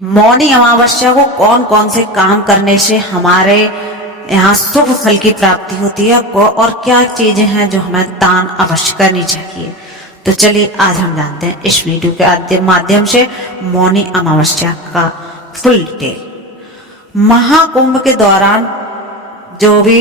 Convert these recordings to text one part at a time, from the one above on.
मौनी अमावस्या को कौन कौन से काम करने से हमारे यहाँ शुभ फल की प्राप्ति होती है और क्या चीजें हैं जो हमें दान अवश्य करनी चाहिए। तो चलिए आज हम जानते हैं इस वीडियो के माध्यम से मौनी अमावस्या का फुल डिटेल। महाकुंभ के दौरान जो भी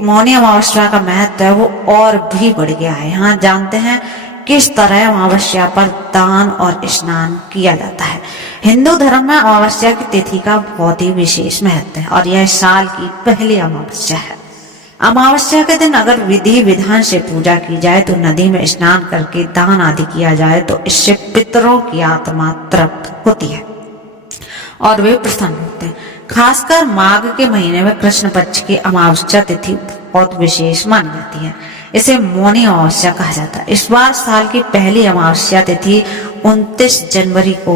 मौनी अमावस्या का महत्व है वो और भी बढ़ गया है। यहाँ जानते हैं किस तरह अमावस्या पर दान और स्नान किया जाता है। हिंदू धर्म में अमावस्या की तिथि का बहुत ही विशेष महत्व है और यह साल की पहली अमावस्या है। अमावस्या के दिन अगर विधि विधान से पूजा की जाए तो नदी में स्नान करके दान आदि किया जाए तो इससे पितरों की आत्मा तृप्त होती है और वे प्रसन्न होते हैं। खासकर माघ के महीने में कृष्ण पक्ष की अमावस्या तिथि बहुत विशेष मानी जाती है। इसे मौनी अमावस्या कहा जाता है। इस बार साल की पहली अमावस्या तिथि 29 जनवरी को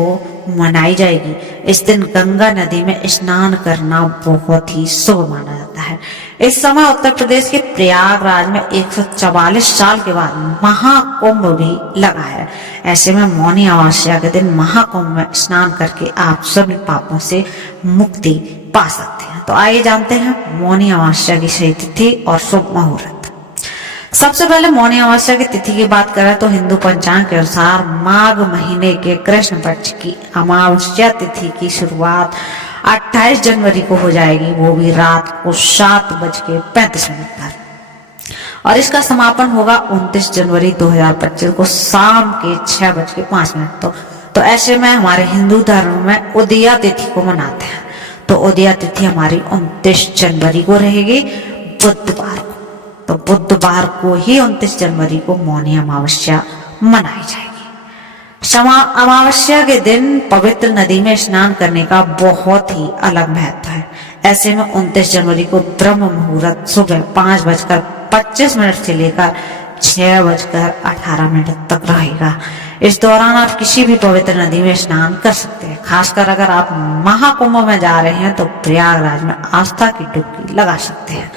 मनाई जाएगी। इस दिन गंगा नदी में स्नान करना बहुत ही शुभ माना जाता है। इस समय उत्तर प्रदेश के प्रयागराज में 144 साल के बाद महाकुंभ भी लगा है। ऐसे में मौनी अमावस्या के दिन महाकुंभ में स्नान करके आप सभी पापों से मुक्ति पा सकते हैं। तो आइए जानते हैं मौनी अमावस्या की सही तिथि और शुभ मुहूर्त। सबसे पहले मौनी अमावस्या की तिथि की बात करें तो हिंदू पंचांग के अनुसार माघ महीने के कृष्ण पक्ष की अमावस्या तिथि की शुरुआत 28 जनवरी को हो जाएगी, वो भी रात को 7:35 पर, और इसका समापन होगा 29 जनवरी 2025 को शाम के 6:05 तो ऐसे में हमारे हिंदू धर्म में उदया तिथि को मनाते हैं। तो उदया तिथि हमारी 29 जनवरी को रहेगी, बुधवार को। तो बुधवार को ही 29 जनवरी को मौनी अमावस्या मनाई जाएगी। अमावस्या के दिन पवित्र नदी में स्नान करने का बहुत ही अलग महत्व है। ऐसे में 29 जनवरी को ब्रह्म मुहूर्त सुबह 5:25 से लेकर 6:18 तक रहेगा। इस दौरान आप किसी भी पवित्र नदी में स्नान कर सकते हैं। खासकर अगर आप महाकुंभ में जा रहे हैं तो प्रयागराज में आस्था की डुबकी लगा सकते हैं।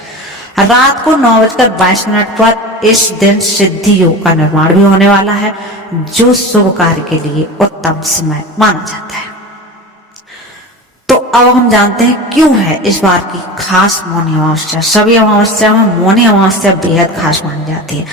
रात को 9:22 पर इस दिन सिद्धि योग का निर्माण भी होने वाला है, जो शुभ कार्य के लिए उत्तम समय माना जाता है। तो अब हम जानते हैं क्यों है इस बार की खास मौनी अमावस्या। सभी अमावस्या में मौनी अमावस्या बेहद खास मानी जाती है।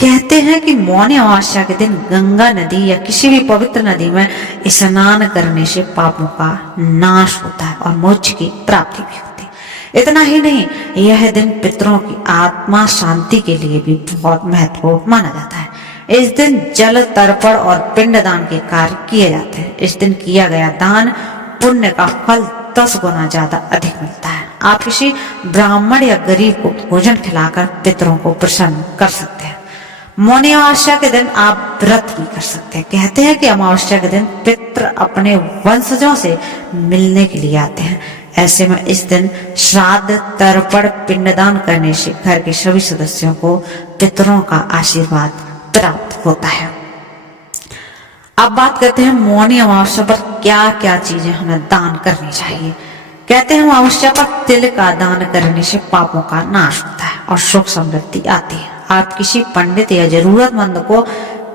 कहते हैं कि मौनी अमावस्या के दिन गंगा नदी या किसी भी पवित्र नदी में स्नान करने से पापों का नाश होता है और मोक्ष की प्राप्ति भी होती है। इतना ही नहीं, यह दिन पितरों की आत्मा शांति के लिए भी बहुत महत्वपूर्ण माना जाता है। इस दिन जल तर्पण और पिंडदान के कार्य किए जाते हैं। इस दिन किया गया दान पुण्य का फल 10 गुना ज्यादा अधिक मिलता है। आप किसी ब्राह्मण या गरीब को भोजन खिलाकर पितरों को प्रसन्न कर सकते हैं। मौनी अमावस्या के दिन आप व्रत भी कर सकते हैं। कहते हैं कि अमावस्या के दिन पितृ अपने वंशजों से मिलने के लिए आते हैं। ऐसे में इस दिन श्राद्ध, तर्पण, पिंडदान करने से घर के सभी सदस्यों को पितरों का आशीर्वाद प्राप्त होता है। अब बात करते हैं मौनी अमावस्या पर क्या क्या चीजें हमें दान करनी चाहिए। कहते हैं अमावस्या पर तिल का दान करने से पापों का नाश होता है और सुख समृद्धि आती है। आप किसी पंडित या जरूरतमंद को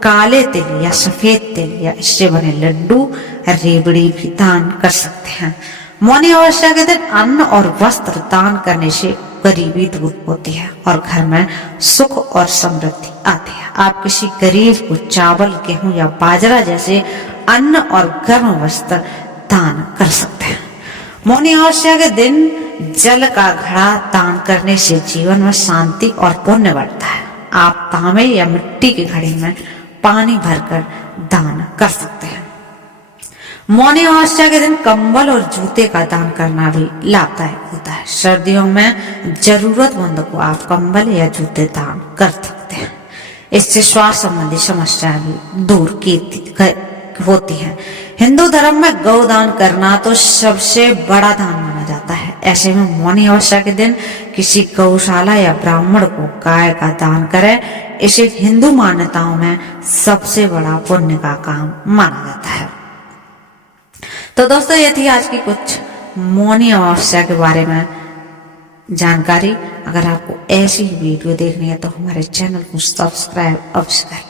काले तिल या सफेद तिल या इससे बने लड्डू, रेवड़ी भी दान कर सकते हैं। मौनी अमावस्या के दिन अन्न और वस्त्र दान करने से गरीबी दूर होती है और घर में सुख और समृद्धि आती है। आप किसी गरीब को चावल, गेहूं या बाजरा जैसे अन्न और गर्म वस्त्र दान कर सकते हैं। मौनी अमावस्या के दिन जल का घड़ा दान करने से जीवन में शांति और पुण्य बढ़ता है। आप तांबे या मिट्टी के घड़े में पानी भरकर दान कर सकते हैं। मौनी अमावस्या के दिन कंबल और जूते का दान करना भी लाभदायक होता है। सर्दियों में जरूरतमंद को आप कंबल या जूते दान कर सकते हैं। इससे स्वास्थ्य संबंधी समस्याएं भी दूर होती हैं। हिंदू धर्म में गौदान करना तो सबसे बड़ा दान माना जाता है। ऐसे में मौनी अमावस्या के दिन किसी गौशाला या ब्राह्मण को गाय का दान करें। इसे हिंदू मान्यताओं में सबसे बड़ा पुण्य का काम माना जाता है। तो दोस्तों, ये थी आज की कुछ मौनी अमावस्या के बारे में जानकारी। अगर आपको ऐसी वीडियो देखनी है तो हमारे चैनल को सब्सक्राइब अवश्य करें।